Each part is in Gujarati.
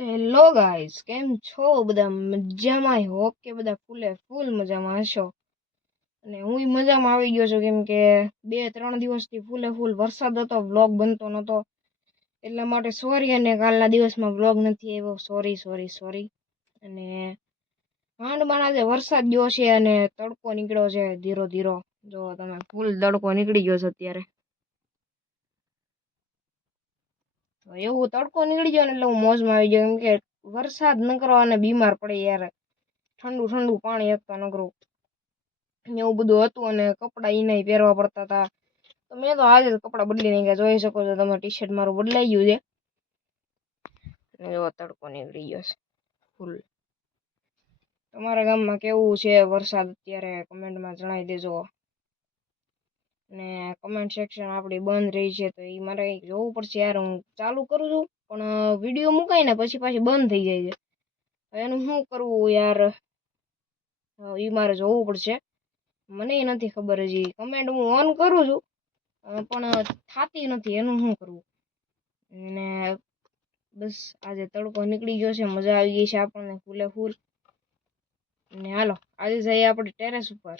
તો હેલો ગાઈસ, કેમ છો બધા? મજામાં? આઈ હોપ કે બધા ફૂલ મજામાં હશો. અને હું મજામાં આવી ગયો છું, કેમ કે 2-3 દિવસથી ફૂલ વરસાદ હતો, વ્લોગ બનતો નહોતો, એટલા માટે સોરી. અને કાલના દિવસમાં વ્લોગ નથી આવ્યો, સોરી. અને માંડ આજે વરસાદ ગયો છે અને તડકો નીકળ્યો છે ધીરો. જો તમે ફૂલ તડકો નીકળી ગયો છે અત્યારે. એવું તડકો નીકળી ગયો ને એટલે હું મોજમાં આવી ગયો, કેમ કે વરસાદ ન કરો અને બીમાર પડે યાર. ઠંડુ પાણી એકતા નકરું એવું બધું હતું, અને કપડા ઈ પહેરવા પડતા હતા. તો મેં તો આજે કપડા બદલી નાખ્યા. જોઈ શકો છો તમે, ટી શર્ટ મારું બદલાઈ ગયું છે. એવો તડકો નીકળી ગયો છે ફૂલ. તમારા ગામમાં કેવું છે વરસાદ અત્યારે કમેન્ટમાં જણાવી દેજો. અને કમેન્ટ સેક્શન આપણી બંધ રહી છે, તો એ મારે જોવું પડશે યાર. હું ચાલુ કરું છું પણ વિડીયો મુકાય ને પછી પાછી બંધ થઈ જાય છે. એનું શું કરવું યાર, એ મારે જોવું પડશે. મને નથી ખબર હજી. કમેન્ટ હું ઓન કરું છું પણ થતી નથી, એનું શું કરવું. અને બસ આજે તડકો નીકળી ગયો છે, મજા આવી ગઈ છે આપણને ફૂલ. અને હાલો આજે જઈએ આપણે ટેરેસ ઉપર.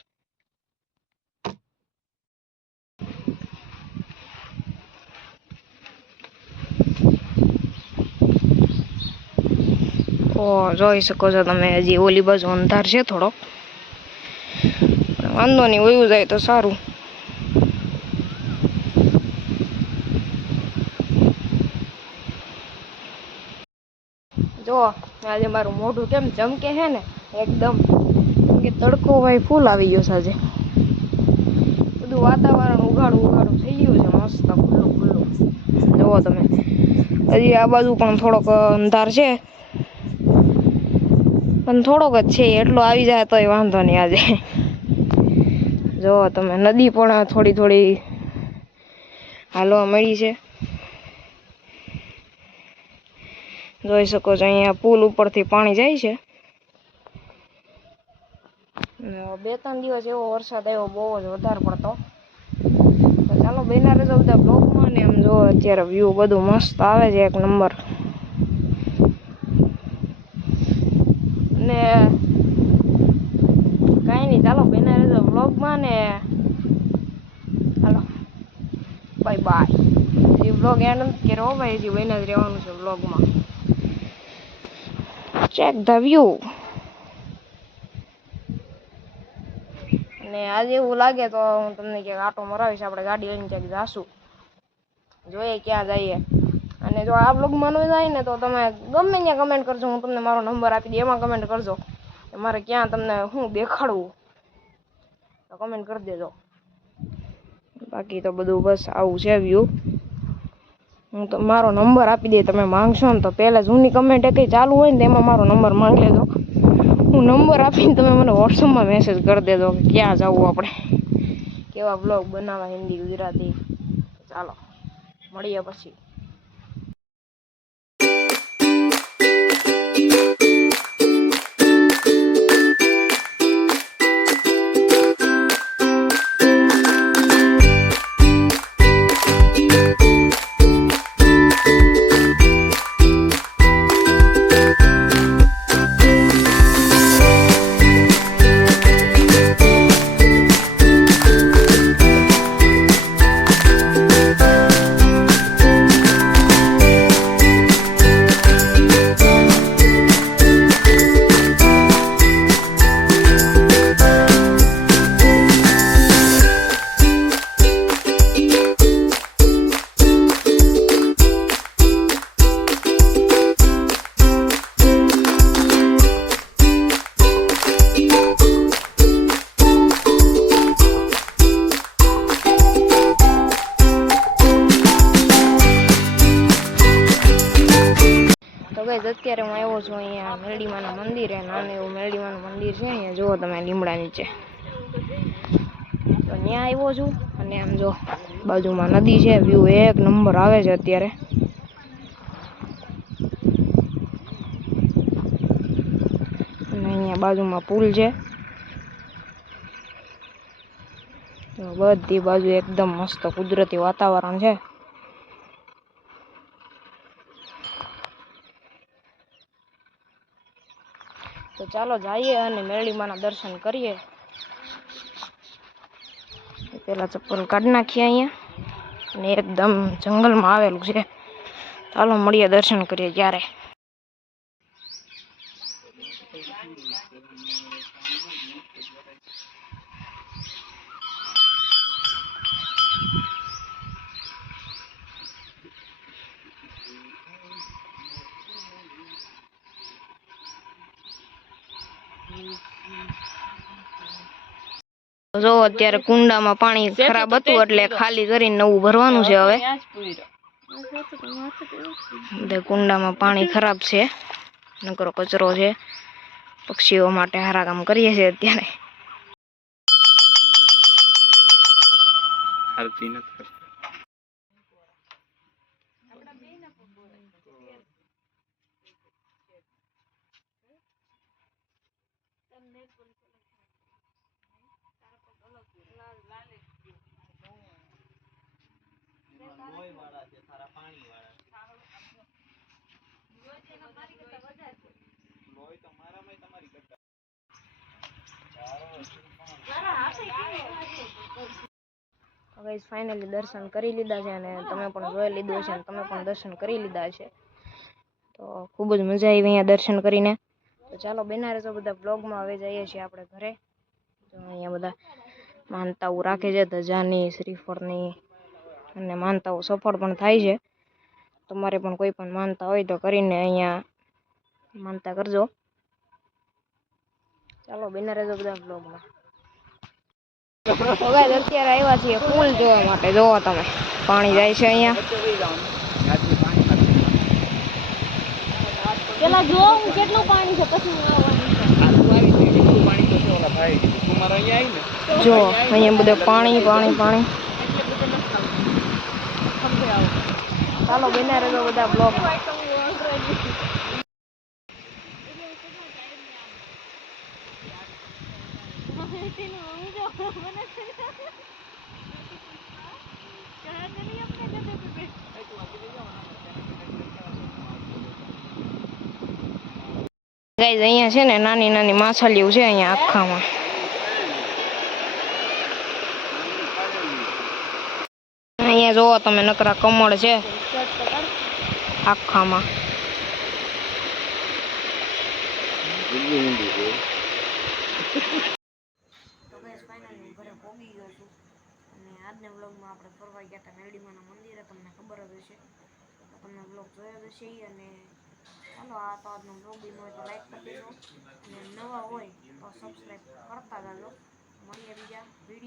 જોઈ શકો છો તમે, હજી ઓલી બાજુ અંધાર છે થોડો, વાંધો નહીં, વયું જાય તો સારું. જો આજે મારું મોઢું કેમ ચમકે છે ને એકદમ, કે તડકો ભાઈ ફૂલ આવી ગયો છે આજે. બધું વાતાવરણ ઉઘાડું થઈ ગયું છે, મસ્ત ખુલ્લું. જુઓ તમે, હજી આ બાજુ પણ થોડોક અંધાર છે, પણ થોડોક જ છે, એટલો આવી જાય તોય વાંધો નહીં આજે. જો તમે, નદી પણ થોડી હાલવા મળી છે. જોઈ શકો છો અહીંયા પુલ ઉપરથી પાણી જાય છે. 2-3 દિવસ એવો વરસાદ આવ્યો, બહુ જ વધારે પડતો. તો ચાલો બન્યા રહેજો બધા બ્લોગમાં. ને એમ જો અત્યારે વ્યૂ બધું મસ્ત આવે છે, એક નંબર. ને કાંઈ નહીં, ચાલો બન્યા રહેજો બ્લોગમાં. ને હાલો બાય. એ બ્લોગ એન્ડ નથી કર્યો ભાઈ, હજી બન્યા જ રહેવાનું છે બ્લોગમાં. Check the view. અને આજે એવું લાગે તો હું તમને ક્યાંક આટો મરાવીશ. આપણે ગાડી લઈને ક્યાંક જાશું, જોઈએ ક્યાં જઈએ. અને જો આ બ્લોગમાં ન જાય ને તો તમે ગમે ત્યાં કમેન્ટ કરજો, હું તમને મારો નંબર આપી દઈ. એમાં કમેન્ટ કરજો કે મારે ક્યાં તમને શું દેખાડવું, તો કમેન્ટ કરી દેજો. બાકી તો બધું બસ આવું છે વ્યૂ. હું તો મારો નંબર આપી દઈ, તમે માંગશો ને તો પહેલાં જૂની કમેન્ટ કંઈ ચાલુ હોય ને તો એમાં મારો નંબર માંગી લેજો. હું નંબર આપીને તમે મને વોટ્સઅપમાં મેસેજ કરી દેજો કે ક્યાં જવું, આપણે કેવા બ્લોગ બનાવવા, હિન્દી ગુજરાતી. ચાલો મળીએ પછી. અત્યારે હું આવ્યો છું અહીંયા મેરડીમાના મંદિરે. નાનું એવું મેરડીમાનું મંદિર છે અહીંયા, જુઓ તમે લીમડા નીચે. તો ત્યાં આવ્યો છું. અને આમ જો બાજુમાં નદી છે, વ્યૂ એક નંબર આવે છે અત્યારે. અને અહીંયા બાજુમાં પુલ છે, બધી બાજુ એકદમ મસ્ત કુદરતી વાતાવરણ છે. તો ચાલો જઈએ અને મેરડીમાના દર્શન કરીએ. પેલા ચપ્પલ કાઢી નાખીએ અહીંયા, અને એકદમ જંગલમાં આવેલું છે. ચાલો મળીએ, દર્શન કરીએ ત્યારે. જો અત્યારે કુંડામાં પાણી ખરાબ હતું એટલે ખાલી કરીને નવું ભરવાનું છે. હવે બધા કુંડામાં પાણી ખરાબ છે, નકરો કચરો છે. પક્ષીઓ માટે હારા કામ કરીએ છીએ અત્યારે. ગાઈસ ફાઇનલી દર્શન કરી લીધા છે, અને તમે પણ જોઈ લીધું છે, અને તમે પણ દર્શન કરી લીધા છે. તો ખૂબ જ મજા આવી અહીંયા દર્શન કરીને. તો ચાલો બેના રહેજો બધા બ્લોગમાં. હવે જઈએ છીએ આપણે ઘરે. તો અહીંયા બધા માનતાઓ રાખે છે, ધજાની, શ્રીફળની, અને માનતાઓ સફળ પણ થાય છે. તમારે પણ કોઈ પણ માનતા હોય તો કરીને અહીંયા માનતા કરજો. ચાલો બેના રહેજો બધા બ્લોગમાં. અત્યારે આવ્યા છીએ ફૂલ જોવા માટે. જોવો તમે, પાણી જાય છે અહીંયા. પેલા જો હું કેટલું પાણી છે, પછી જો અહીંયા બધે પાણી પાણી પાણી. ચાલો બેના રહેજો બધા બ્લોગ. ગાઈસ અહીંયા છે ને નાની નાની માછલીઓ છે અહીંયા આખામાં. અહીંયા જોવો તમે નકરા કમળ છે આખામાં. તો ગાઈસ ફાઇનલી હું ઘરે પહોંચી ગયો છું, અને આજના વ્લોગમાં આપણે ફરવા ગયા હતા મેરડીમાના મંદિરે. તમને ખબર જ હશે, તમને વ્લોગ જોયો જ હશે. અને ચાલો, આ તો આજનો વ્લોગ હોય તો લાઈક કરી દેજો, અને નવા હોય તો સબસ્ક્રાઈબ કરતા જાજો. મળીએ બીજા વિડીયો.